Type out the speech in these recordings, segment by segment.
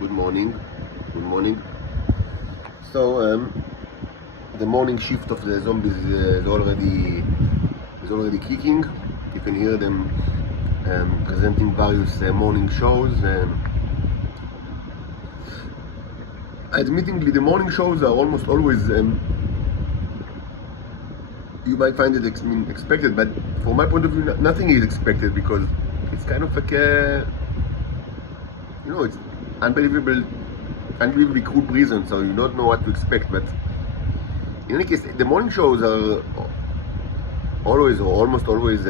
Good morning. Good morning. So the morning shift of the zombies is already kicking. You can hear them presenting various morning shows. Admittingly, the morning shows are almost always you might find it expected, but from my point of view, nothing is expected because it's kind of like it's unbelievably crude reason, so you don't know what to expect. But in any case, the morning shows are always or almost always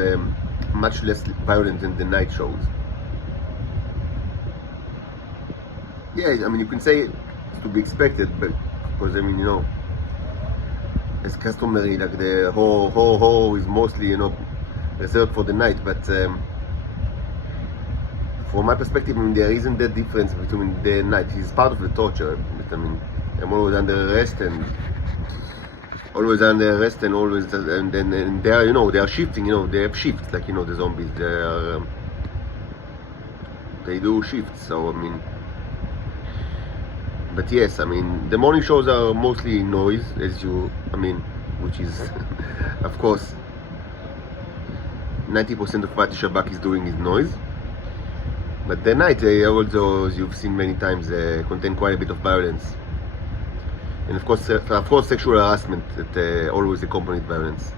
much less violent than the night shows. Yeah, I mean, you can say it's to be expected, but because as customary, like the ho is mostly reserved for the night. But from my perspective, there isn't that difference between day and night. It's part of the torture. But, I'm always under arrest and always and they are they are shifting. They have shifts, like the zombies. They do shifts. So but yes, the morning shows are mostly noise, which is of course 90% of what Shabak is doing is noise. But the night, also, as you've seen many times, contain quite a bit of violence, and of course, sexual harassment that always accompanied violence.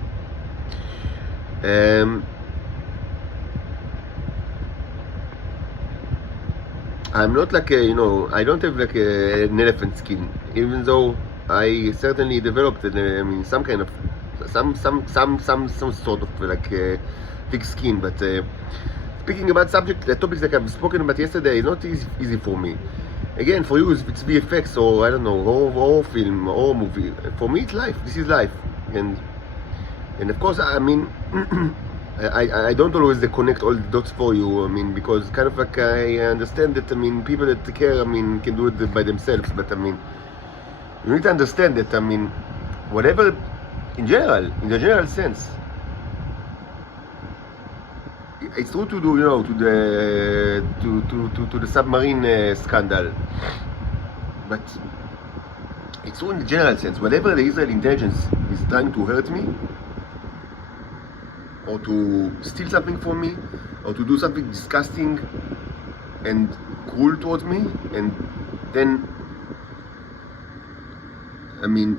I'm not like I don't have like an elephant skin, even though I certainly developed some kind of some sort of like thick skin. But speaking about topics that I've spoken about yesterday, is not easy for me. Again, for you, if it's VFX or I don't know, horror film, horror movie, for me it's life. This is life, and of course, I don't always connect all the dots for you. Because kind of like I understand that people that care can do it by themselves. But you need to understand that whatever in the general sense, it's true to do to the submarine scandal, but it's true in the general sense. Whatever the Israeli intelligence is trying to hurt me, or to steal something from me, or to do something disgusting and cruel towards me, and then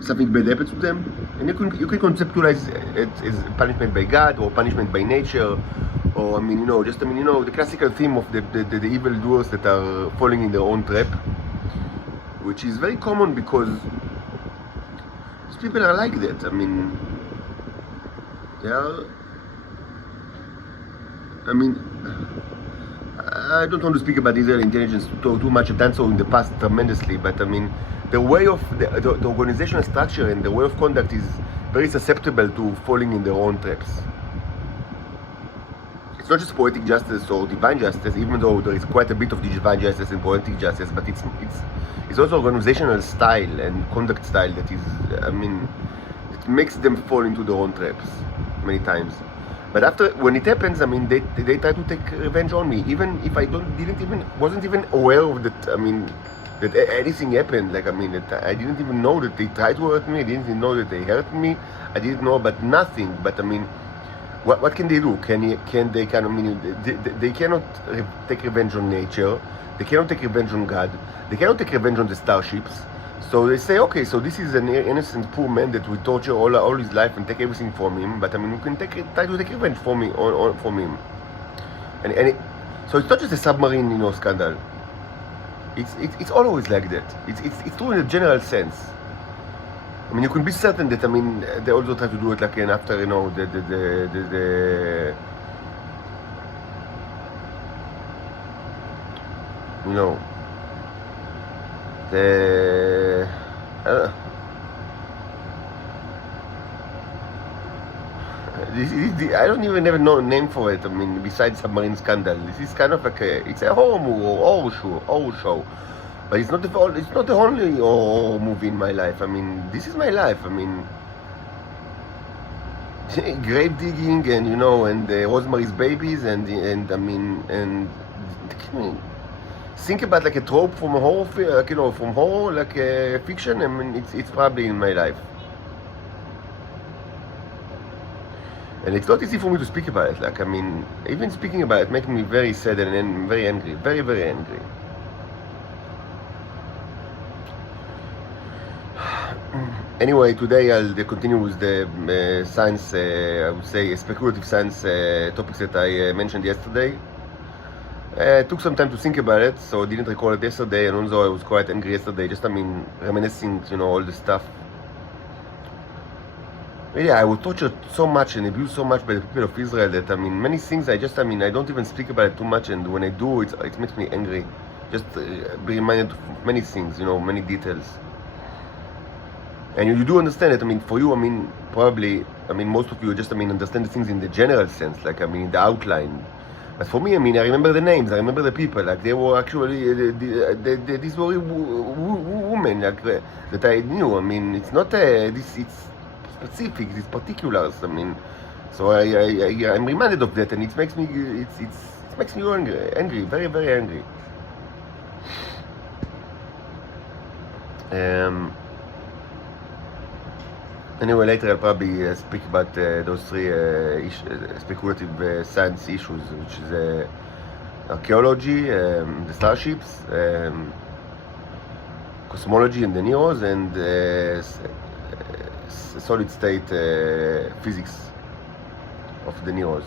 something bad happens to them, and you can conceptualize it as punishment by God or punishment by nature, or the classical theme of the evil doers that are falling in their own trap, which is very common because these people are like that. They are. I don't want to speak about Israeli intelligence too much. I've done so in the past tremendously, but the way of the organizational structure and the way of conduct is very susceptible to falling in their own traps. It's not just poetic justice or divine justice, even though there is quite a bit of divine justice and poetic justice, but it's also organizational style and conduct style that is, it makes them fall into their own traps many times. But when it happens, they try to take revenge on me, even if I wasn't even aware of that. That anything happened. Like that I didn't even know that they tried to hurt me. I didn't even know that they hurt me. I didn't know about nothing. But what can they do? Can they they cannot take revenge on nature. They cannot take revenge on God. They cannot take revenge on the starships. So they say, okay, so this is an innocent poor man that we torture all his life and take everything from him. But we can try to take revenge from him. So it's not just a submarine, scandal. It's always like that. It's true in a general sense. You can be certain that they also try to do it like after I don't even have a name for it. Besides submarine scandal, this is kind of like it's a horror movie or horror show, but it's not the only horror movie in my life. This is my life. Grave digging and Rosemary's Babies and think about like a trope from a horror, from horror, like fiction. I mean, it's probably in my life, and it's not easy for me to speak about it. Like, I mean, even speaking about it making me very sad and very angry, very, very angry. Anyway, today I'll continue with the science, I would say speculative science topics that I mentioned yesterday. It took some time to think about it, so I didn't record it yesterday, and also I was quite angry yesterday, just, I mean, reminiscing, all the stuff. Really, I was tortured so much and abused so much by the people of Israel that, I mean, many things I don't even speak about it too much, and when I do, it makes me angry. Just be reminded of many things, many details. And you do understand it. I mean, for you, I mean, probably, I mean, most of you just, I mean, understand the things in the general sense, like, I mean, the outline. But for me, I mean, I remember the names, I remember the people, like, they were actually, these were women, like, that I knew. I mean, it's not, it's specific, it's particulars, I mean, so I'm reminded of that, and it makes me, it makes me angry, very, very angry. Anyway, later I'll probably speak about those three speculative science issues, which is archaeology, the starships, cosmology and the neros, and solid state physics of the neros.